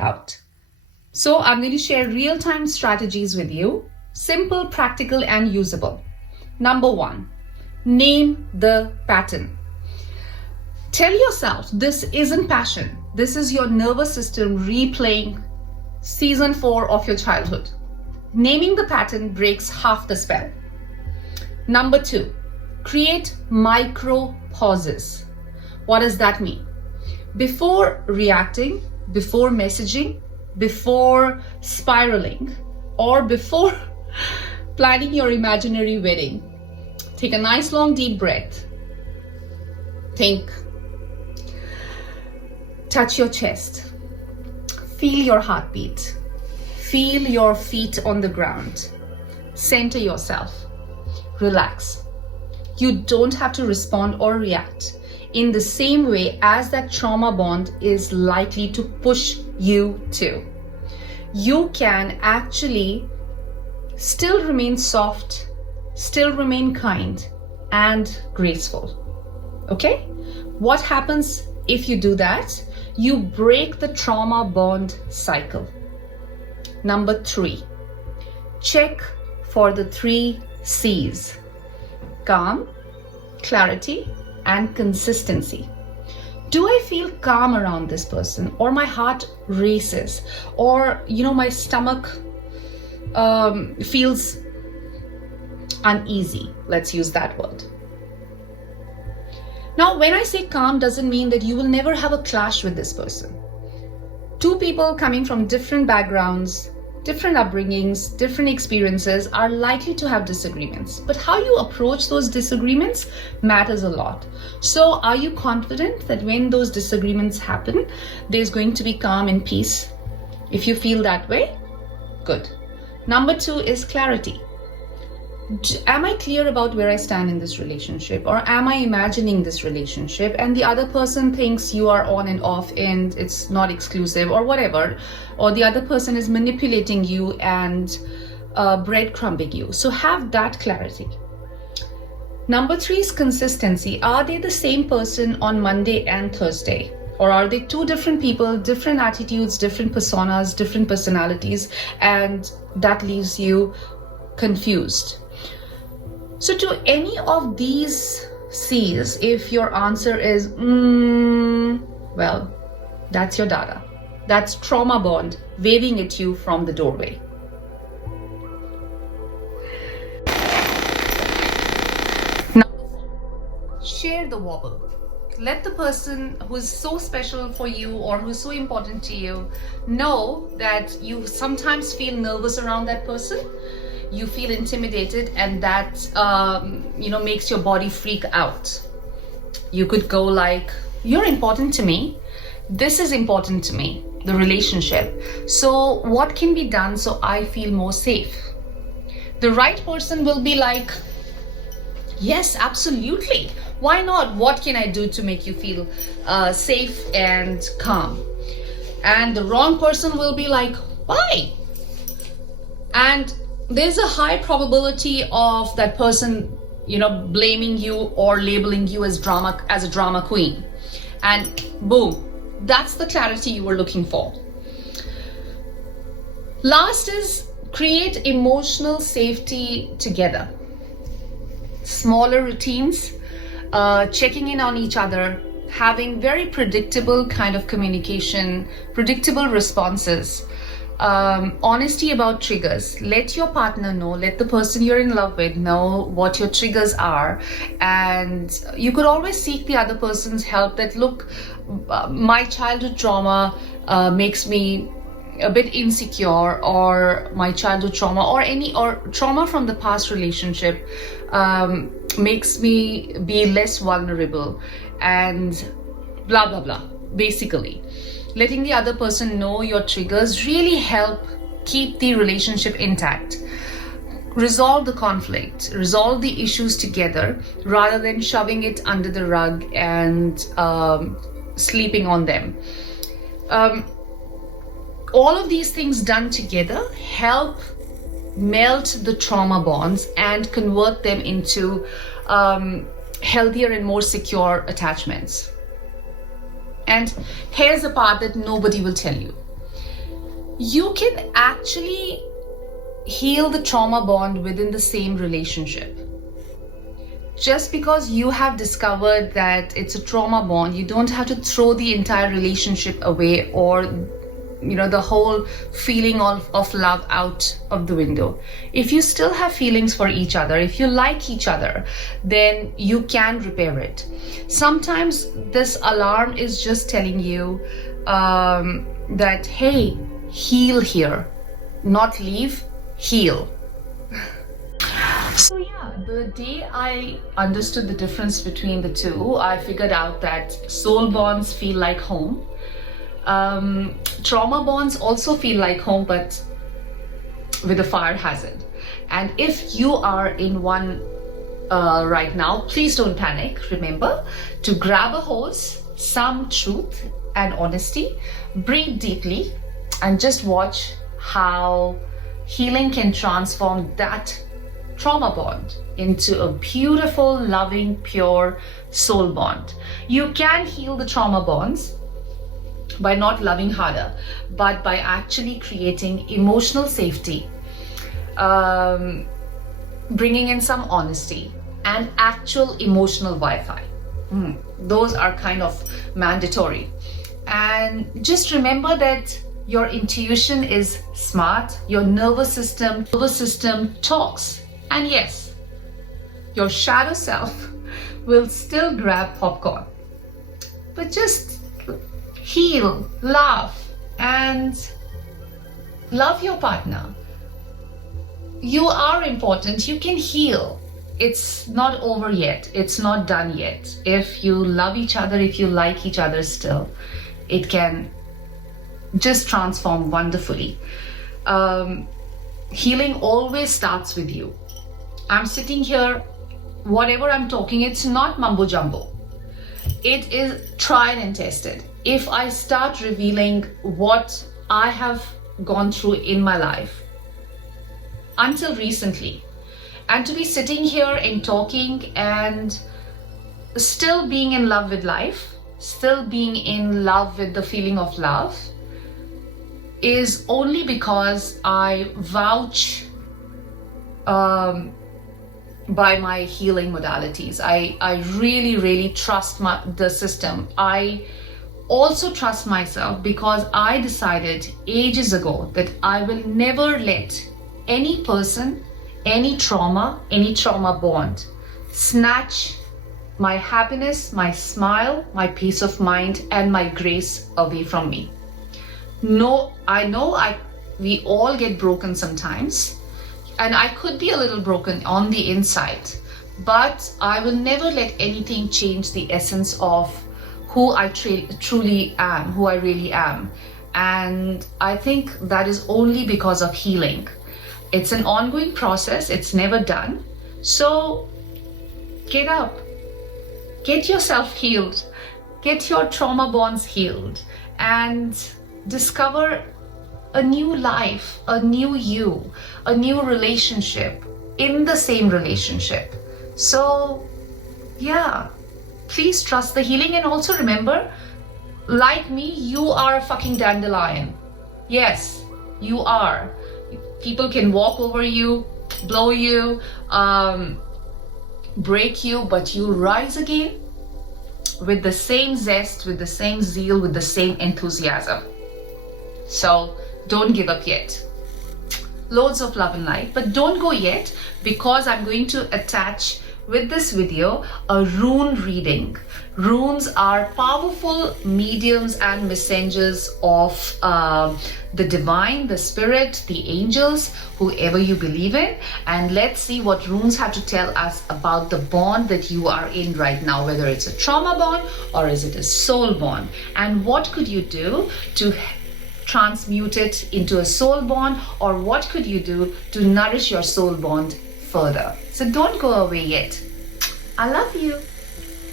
out. So I'm going to share real-time strategies with you, simple, practical, and usable. Number 1, name the pattern. Tell yourself this isn't passion. This is your nervous system replaying season 4 of your childhood. Naming the pattern breaks half the spell. Number 2, create micro pauses. What does that mean? Before reacting, before messaging, before spiraling, or before planning your imaginary wedding, take a nice long deep breath. Think. Touch your chest. Feel your heartbeat. Feel your feet on the ground. Center yourself. Relax. You don't have to respond or react in the same way as that trauma bond is likely to push you to. You can actually still remain soft, still remain kind and graceful. Okay? What happens if you do that? You break the trauma bond cycle. Number 3, check for the 3 C's: calm, clarity, and consistency. Do I feel calm around this person, or my heart races, or my stomach feels uneasy? Let's use that word. Now, when I say calm, doesn't mean that you will never have a clash with this person. Two people coming from different backgrounds, different upbringings, different experiences are likely to have disagreements. But how you approach those disagreements matters a lot. So are you confident that when those disagreements happen, there's going to be calm and peace? If you feel that way, good. Number 2 is clarity. Am I clear about where I stand in this relationship, or am I imagining this relationship and the other person thinks you are on and off and it's not exclusive or whatever, or the other person is manipulating you and breadcrumbing you? So have that clarity. Number 3 is consistency. Are they the same person on Monday and Thursday? Or are they 2 different people, different attitudes, different personas, different personalities, and that leaves you confused? So to any of these C's, if your answer is, well, that's your dada. That's trauma bond waving at you from the doorway. Number 4, share the wobble. Let the person who is so special for you or who's so important to you know that you sometimes feel nervous around that person. You feel intimidated, and that makes your body freak out. You could go like, you're important to me, this is important to me, the relationship. So what can be done so I feel more safe? The right person will be like, yes, absolutely, why not? What can I do to make you feel safe and calm? And the wrong person will be like, why? And there's a high probability of that person, blaming you or labeling you as a drama queen. And boom, that's the clarity you were looking for. Last is create emotional safety together. Smaller routines, checking in on each other, having very predictable kind of communication, predictable responses. Honesty about triggers. Let your partner know, let the person you're in love with know what your triggers are, and you could always seek the other person's help. That look, my childhood trauma makes me a bit insecure, or my childhood trauma or trauma from the past relationship makes me be less vulnerable, and blah blah blah. Basically, letting the other person know your triggers really help keep the relationship intact. Resolve the conflict, resolve the issues together rather than shoving it under the rug and sleeping on them. All of these things done together help melt the trauma bonds and convert them into healthier and more secure attachments. And here's the part that nobody will tell you. you can actually heal the trauma bond within the same relationship. Just because you have discovered that it's a trauma bond, you don't have to throw the entire relationship away, or the whole feeling of love out of the window. If you still have feelings for each other, if you like each other, then you can repair it. Sometimes this alarm is just telling you that, hey, heal here, not leave, heal. So yeah, the day I understood the difference between the two, I figured out that soul bonds feel like home. Trauma bonds also feel like home, but with a fire hazard. And if you are in one right now, please don't panic. Remember to grab a hose, some truth and honesty, breathe deeply, and just watch how healing can transform that trauma bond into a beautiful, loving, pure soul bond. You can heal the trauma bonds by not loving harder, but by actually creating emotional safety, bringing in some honesty and actual emotional Wi-Fi. Those are kind of mandatory. And just remember that your intuition is smart, your nervous system talks. And yes, your shadow self will still grab popcorn. But just heal, laugh, and love your partner. You are important. You can heal. It's not over yet. It's not done yet. If you love each other, if you like each other still, it can just transform wonderfully. Healing always starts with you. I'm sitting here, whatever I'm talking, it's not mumbo jumbo. It is tried and tested. If I start revealing what I have gone through in my life until recently, and to be sitting here and talking and still being in love with life, still being in love with the feeling of love, is only because I vouch by my healing modalities. I really, really trust the system. I also trust myself because I decided ages ago that I will never let any person, any trauma bond snatch my happiness, my smile, my peace of mind, and my grace away from me. No, I know we all get broken sometimes, and I could be a little broken on the inside, but I will never let anything change the essence of who I truly am, who I really am. And I think that is only because of healing. It's an ongoing process, it's never done. So get up, get yourself healed, get your trauma bonds healed, and discover a new life, a new you, a new relationship in the same relationship. So yeah, please trust the healing. And also remember, like me, you are a fucking dandelion. Yes, you are. People can walk over you, blow you, break you, but you rise again with the same zest, with the same zeal, with the same enthusiasm. So don't give up yet. Loads of love and light, but don't go yet, because I'm going to attach with this video a rune reading. Runes are powerful mediums and messengers of the divine, the spirit, the angels, whoever you believe in. And let's see what runes have to tell us about the bond that you are in right now, whether it's a trauma bond or is it a soul bond, and what could you do to transmute it into a soul bond, or what could you do to nourish your soul bond further. So don't go away yet. I love you.